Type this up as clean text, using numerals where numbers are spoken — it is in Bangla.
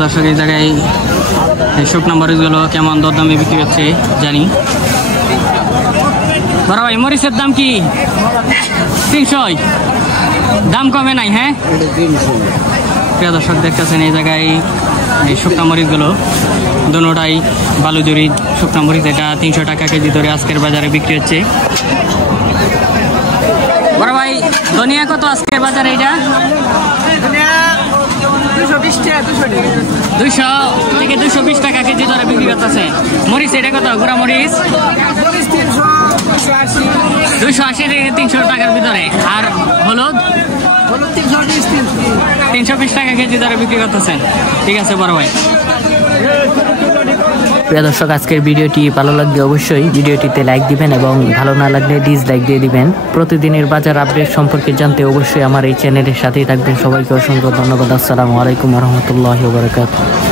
দর্শক এই জায়গায় শুকনা মরিচগুলো কেমন দরদামে বিক্রি হচ্ছে জানি। বড় ভাই মরিচের দাম কি? 300, দাম কমে নাই? হ্যাঁ প্রিয় দর্শক দেখতেছেন এই জায়গায় এই শুকনা মরিচগুলো দুটোটাই বালুজুরি শুকনা মরিচ, এটা 300 টাকা কেজি ধরে আজকের বাজারে বিক্রি হচ্ছে। বড় ভাই ধনিয়া কত আজকের বাজারে? এটা 200 থেকে 220 টাকা কেজি ধরে বিক্রি করতেছে। মরিচ এটা কত? গুড়া মরিচ 280 থেকে 300 টাকার ভিতরে। আর হলুদ 320 টাকা কেজি ধরে বিক্রি করতেছেন। ঠিক আছে বড় ভাই। প্রিয় দর্শক, আজকের ভিডিওটি ভালো লাগলে অবশ্যই ভিডিওটিতে লাইক দিবেন এবং ভালো না লাগলে ডিসলাইক দিয়ে দিবেন। প্রতিদিনের বাজার আপডেট সম্পর্কে জানতে অবশ্যই আমার এই চ্যানেলের সাথেই থাকবেন। সবাইকে অসংখ্য ধন্যবাদ। আসসালামু আলাইকুম ওয়া রাহমাতুল্লাহি ওয়া বারাকাতুহু।